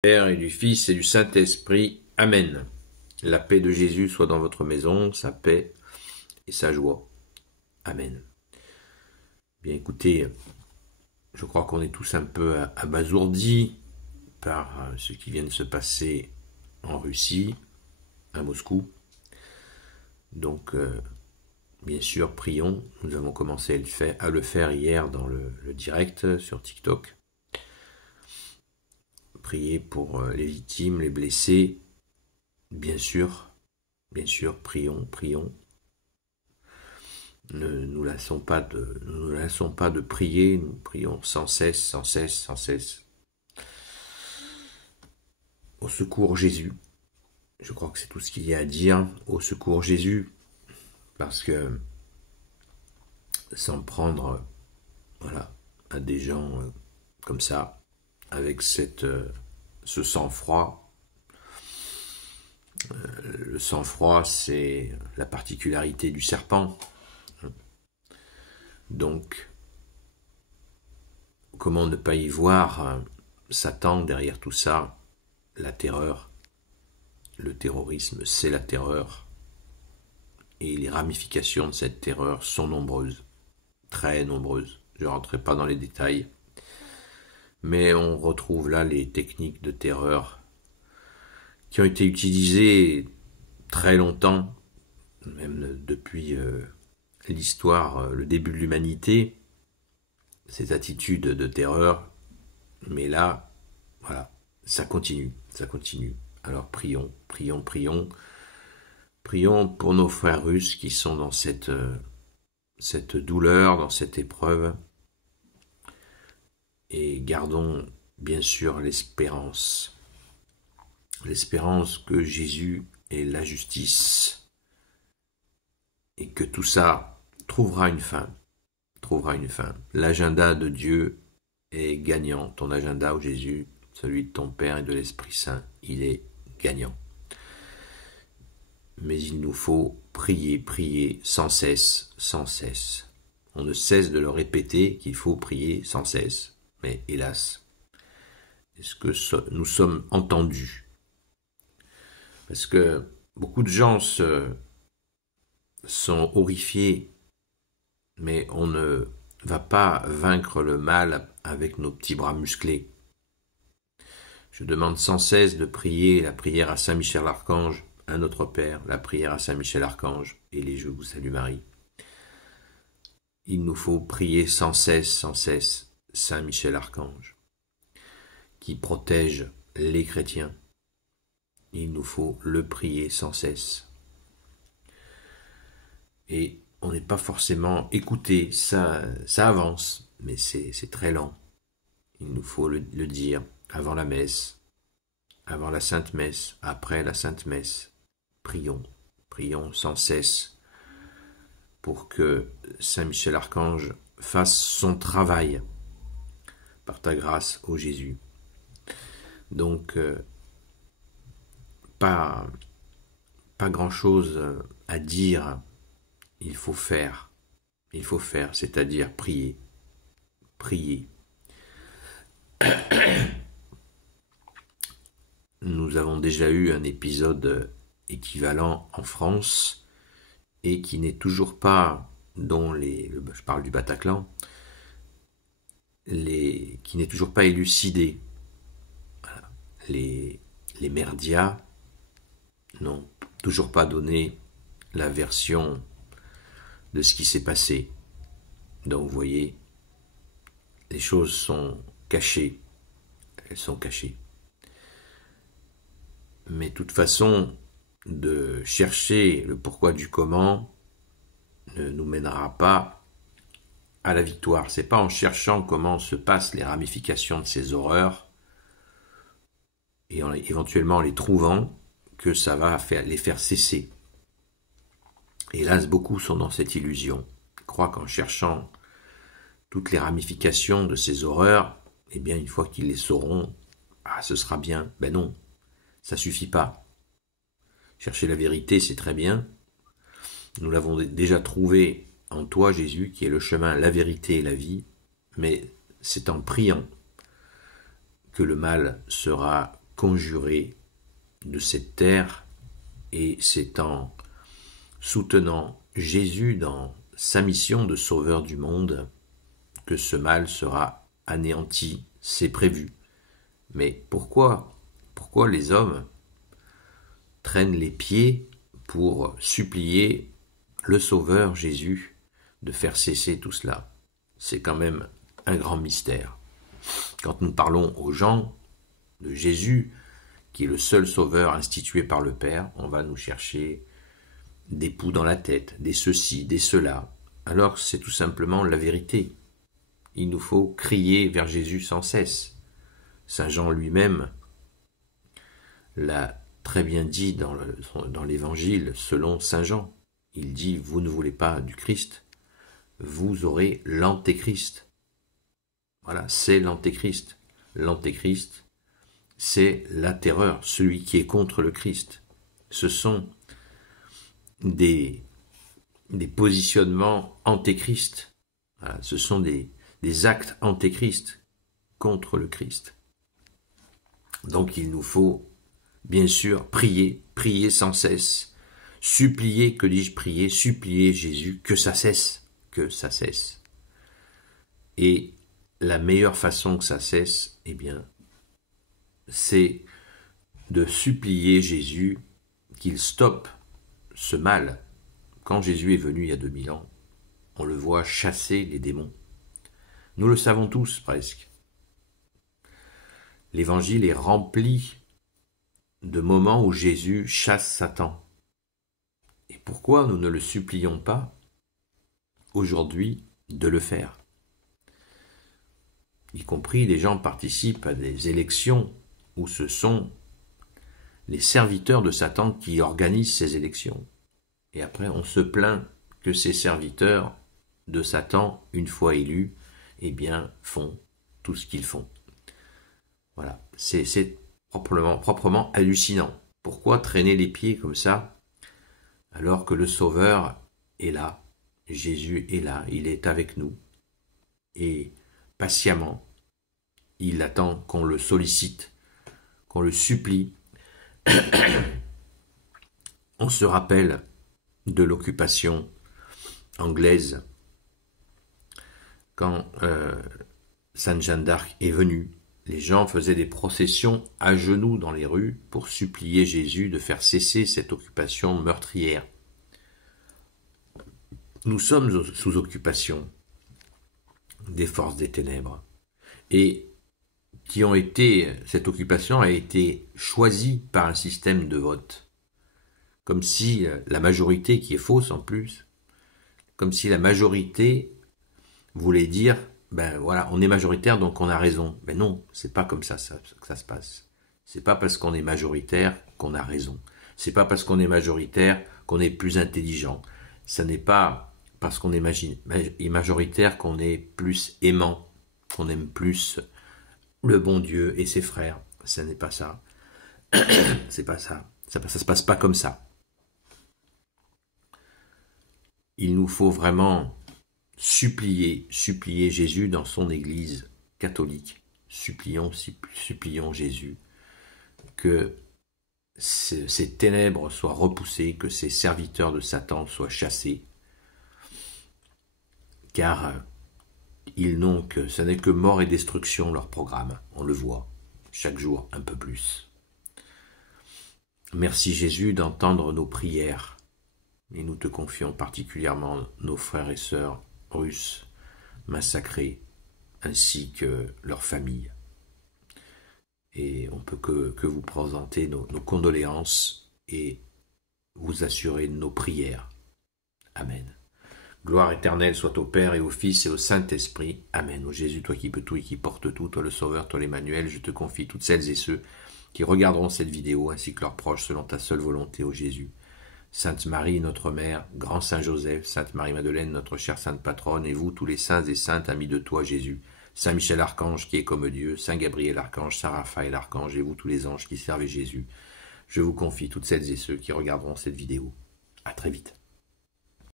Père et du Fils et du Saint-Esprit. Amen. La paix de Jésus soit dans votre maison, sa paix et sa joie. Amen. Bien écoutez, je crois qu'on est tous un peu abasourdis par ce qui vient de se passer en Russie, à Moscou. Donc, bien sûr, prions. Nous avons commencé à le faire hier dans le direct sur TikTok. Prier pour les victimes, les blessés. Bien sûr, prions. Ne nous lassons pas de prier, nous prions sans cesse. Au secours Jésus. Je crois que c'est tout ce qu'il y a à dire. Au secours Jésus. Parce que s'en prendre à des gens comme ça, avec ce sang-froid. Le sang-froid, c'est la particularité du serpent. Donc, comment ne pas y voir Satan derrière tout ça, la terreur. Le terrorisme, c'est la terreur. Et les ramifications de cette terreur sont nombreuses, très nombreuses. Je ne rentrerai pas dans les détails. Mais on retrouve là les techniques de terreur qui ont été utilisées très longtemps, même depuis l'histoire, le début de l'humanité, ces attitudes de terreur. Mais là, voilà, ça continue. Alors prions pour nos frères russes qui sont dans cette douleur, dans cette épreuve. Et gardons bien sûr l'espérance que Jésus est la justice et que tout ça trouvera une fin. L'agenda de Dieu est gagnant. Ton agenda, ô Jésus, celui de ton Père et de l'Esprit Saint, il est gagnant. Mais il nous faut prier sans cesse. On ne cesse de le répéter qu'il faut prier sans cesse. Mais hélas, est-ce que nous sommes entendus? Parce que beaucoup de gens sont horrifiés, mais on ne va pas vaincre le mal avec nos petits bras musclés. Je demande sans cesse de prier la prière à Saint Michel Archange, à notre Père, la prière à Saint Michel Archange, et les Je vous salue Marie. Il nous faut prier sans cesse, Saint Michel Archange, qui protège les chrétiens. Il nous faut le prier sans cesse. Et on n'est pas forcément écouté, ça avance, mais c'est très lent. Il nous faut le dire avant la messe, avant la Sainte Messe, après la Sainte Messe. Prions sans cesse pour que Saint Michel Archange fasse son travail par ta grâce, ô Jésus. Donc, pas grand-chose à dire, il faut faire, c'est-à-dire prier. Nous avons déjà eu un épisode équivalent en France et qui n'est toujours pas, je parle du Bataclan, qui n'est toujours pas élucidé. Voilà. Les merdias n'ont toujours pas donné la version de ce qui s'est passé. Donc vous voyez, les choses sont cachées. Elles sont cachées. Mais de toute façon, de chercher le pourquoi du comment ne nous mènera pas à la victoire. C'est pas en cherchant comment se passent les ramifications de ces horreurs et éventuellement en les trouvant que ça va les faire cesser. Hélas, beaucoup sont dans cette illusion. Ils croient qu'en cherchant toutes les ramifications de ces horreurs, eh bien, une fois qu'ils les sauront, ce sera bien. Ben non, ça suffit pas. Chercher la vérité, c'est très bien. Nous l'avons déjà trouvé en toi, Jésus, qui est le chemin, la vérité et la vie, mais c'est en priant que le mal sera conjurés de cette terre, et c'est en soutenant Jésus dans sa mission de sauveur du monde que ce mal sera anéanti, c'est prévu. Mais pourquoi les hommes traînent les pieds pour supplier le Sauveur Jésus de faire cesser tout cela? C'est quand même un grand mystère. Quand nous parlons aux gens de Jésus, qui est le seul Sauveur institué par le Père, on va nous chercher des poux dans la tête, des ceci, des cela, alors que c'est tout simplement la vérité. Il nous faut crier vers Jésus sans cesse. Saint Jean lui-même l'a très bien dit dans l'Évangile selon Saint Jean. Il dit, vous ne voulez pas du Christ, vous aurez l'Antéchrist. Voilà, c'est l'Antéchrist. L'Antéchrist, c'est la terreur, celui qui est contre le Christ. Ce sont des positionnements antéchrist. Voilà, ce sont des actes antéchrist contre le Christ. Donc il nous faut bien sûr prier sans cesse, supplier, que dis-je, prier, supplier Jésus que ça cesse. Et la meilleure façon que ça cesse, eh bien, c'est de supplier Jésus qu'il stoppe ce mal. Quand Jésus est venu il y a 2000 ans, on le voit chasser les démons. Nous le savons tous presque. L'Évangile est rempli de moments où Jésus chasse Satan. Et pourquoi nous ne le supplions pas aujourd'hui de le faire? Y compris les gens participent à des élections où ce sont les serviteurs de Satan qui organisent ces élections. Et après on se plaint que ces serviteurs de Satan, une fois élus, eh bien, font tout ce qu'ils font. Voilà, c'est proprement hallucinant. Pourquoi traîner les pieds comme ça, alors que le Sauveur est là, Jésus est là, il est avec nous, et patiemment, il attend qu'on le sollicite, qu'on le supplie. On se rappelle de l'occupation anglaise, quand Sainte Jeanne d'Arc est venue, les gens faisaient des processions à genoux dans les rues pour supplier Jésus de faire cesser cette occupation meurtrière. Nous sommes sous occupation des forces des ténèbres, et cette occupation a été choisie par un système de vote, comme si la majorité, qui est fausse en plus, comme si la majorité voulait dire, ben voilà, on est majoritaire donc on a raison. Mais non, c'est pas comme ça que ça se passe. C'est pas parce qu'on est majoritaire qu'on a raison. C'est pas parce qu'on est majoritaire qu'on est plus intelligent. Ce n'est pas parce qu'on est majoritaire qu'on est plus aimant, qu'on aime plus le bon Dieu et ses frères. Ce n'est pas ça. C'est pas ça. Ça se passe pas comme ça. Il nous faut vraiment supplier Jésus dans son Église catholique. Supplions Jésus que ces ténèbres soient repoussées, que ces serviteurs de Satan soient chassés, car ce n'est que mort et destruction leur programme. On le voit chaque jour un peu plus. Merci Jésus d'entendre nos prières, et nous te confions particulièrement nos frères et sœurs russes massacrés, ainsi que leurs familles. Et on peut que vous présenter nos condoléances et vous assurer de nos prières. Amen. Gloire éternelle soit au Père et au Fils et au Saint-Esprit. Amen. Ô Jésus, toi qui peux tout et qui portes tout, toi le Sauveur, toi l'Emmanuel, je te confie toutes celles et ceux qui regarderont cette vidéo, ainsi que leurs proches, selon ta seule volonté, ô Jésus. Sainte Marie, notre Mère, grand Saint Joseph, Sainte Marie-Madeleine, notre chère Sainte Patronne, et vous, tous les saints et saintes amis de toi, Jésus, Saint Michel Archange, qui est comme Dieu, Saint Gabriel Archange, Saint Raphaël Archange, et vous, tous les anges qui servent Jésus, je vous confie toutes celles et ceux qui regarderont cette vidéo. À très vite.